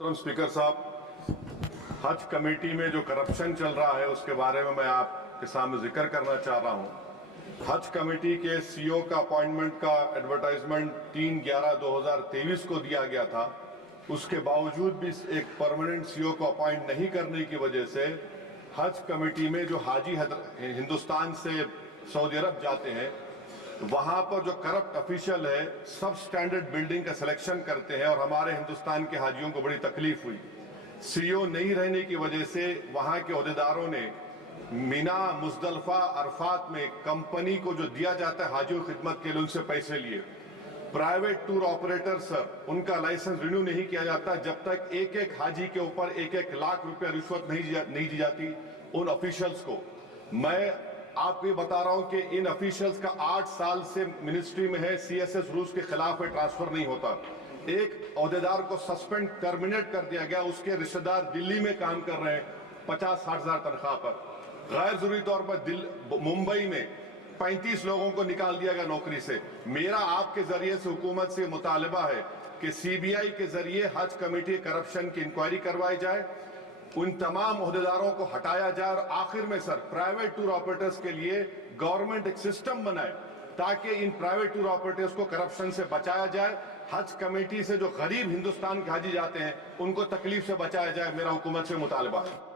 Speaker साहब, हज committee में जो करप्शन चल रहा है उसके बारे में मैं आपके सामने जिक्र करना चाह रहा हूं। हज कमेटी के सीईओ का अपॉइंटमेंट का एडवर्टाइजमेंट 3/11/2023 को दिया गया था। उसके बावजूद भी एक परमानेंट सीईओ को अपॉइंट नहीं करने की वजह से हज कमेटी में जो हाजी हिंदुस्तान से सऊदी अरब जाते हैं वहां पर जो करप्ट ऑफिशियल है सब स्टैंडर्ड बिल्डिंग का सिलेक्शन करते हैं और हमारे हिंदुस्तान के हाजियों को बड़ी तकलीफ हुई। सीईओ नहीं रहने की वजह से वहां के ओहदेदारों ने मीना, मुजदलफा, अरफात में कंपनी को जो दिया जाता है हाजियों की खिदमत के लिए उनसे पैसे लिए। प्राइवेट टूर ऑपरेटर सर, उनका लाइसेंस रिन्यू नहीं किया जाता जब तक एक एक हाजी के ऊपर 1-1 लाख रुपया रिश्वत नहीं दी जाती उन ऑफिशियल्स को। मैं आपको ये बता रहा हूं कि इन ऑफिशियल्स का 8 साल से मिनिस्ट्री में है, सीएसएस रूल्स के खिलाफ है, ट्रांसफर नहीं होता। एक ओहदेदार को सस्पेंड टर्मिनेट कर दिया गया, उसके रिश्तेदार दिल्ली में काम कर रहे हैं 50-60 हजार तनख्वाह पर। गैर जरूरी तौर पर मुंबई में 35 लोगों को निकाल दिया गया नौकरी से। मेरा आपके जरिए से हुकूमत से मुतालबा है कि सीबीआई के जरिए हज कमेटी करप्शन की इंक्वायरी करवाई जाए, उन तमाम ओहदेदारों को हटाया जाए और आखिर में सर प्राइवेट टूर ऑपरेटर्स के लिए गवर्नमेंट एक सिस्टम बनाए ताकि इन प्राइवेट टूर ऑपरेटर्स को करप्शन से बचाया जाए। हज कमेटी से जो गरीब हिंदुस्तान के हाजी जाते हैं उनको तकलीफ से बचाया जाए, मेरा हुकूमत से मुतालबा है।